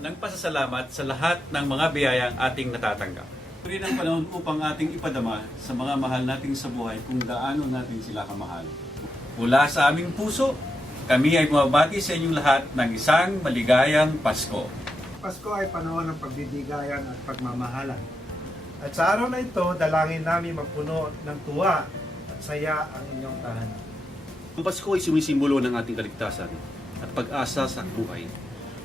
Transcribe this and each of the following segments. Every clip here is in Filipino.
Ng pasasalamat sa lahat ng mga biyayang ating natatanggap. Rin ang panahon upang ating ipadama sa mga mahal nating sa buhay kung gaano natin sila kamahal. Mula sa aming puso, kami ay bumabati sa inyong lahat ng isang maligayang Pasko. Pasko ay panahon ng pagbibigayan at pagmamahalan. At sa araw na ito, dalangin namin magpuno ng tuwa at saya ang inyong tahanan. Ang Pasko ay sumisimbolo ng ating kaligtasan at pag-asa sa buhay.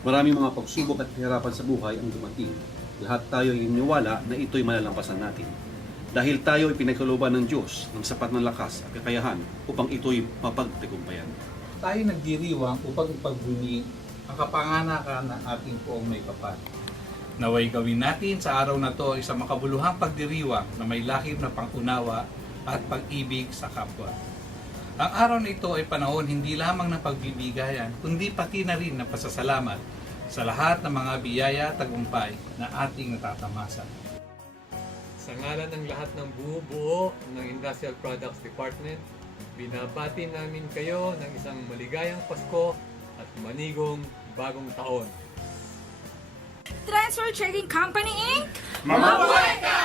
Maraming mga pagsubok at kahirapan sa buhay ang dumating. Lahat tayo ay iniwala na ito'y malalampasan natin. Dahil tayo ay pinagkalooban ng Diyos ng sapat na lakas at kakayahan upang ito'y mapagtagumpayan. Tayo nagdiriwang upang ipagbunyi ang kapanganakan ng ating poong may kapal. Naway gawin natin sa araw na to isang makabuluhang pagdiriwang na may lahib na pangunawa at pag-ibig sa kapwa. Ang araw na ito ay panahon hindi lamang ng pagbibigayan, kundi pati na rin ng pasasalamat sa lahat ng mga biyaya at tagumpay na ating natatamasa. Sa ngalan ng lahat ng buo-buo ng Industrial Products Department, binabati namin kayo ng isang maligayang Pasko at manigong bagong taon. Transfer Trading Company Inc. Mabuhay ka!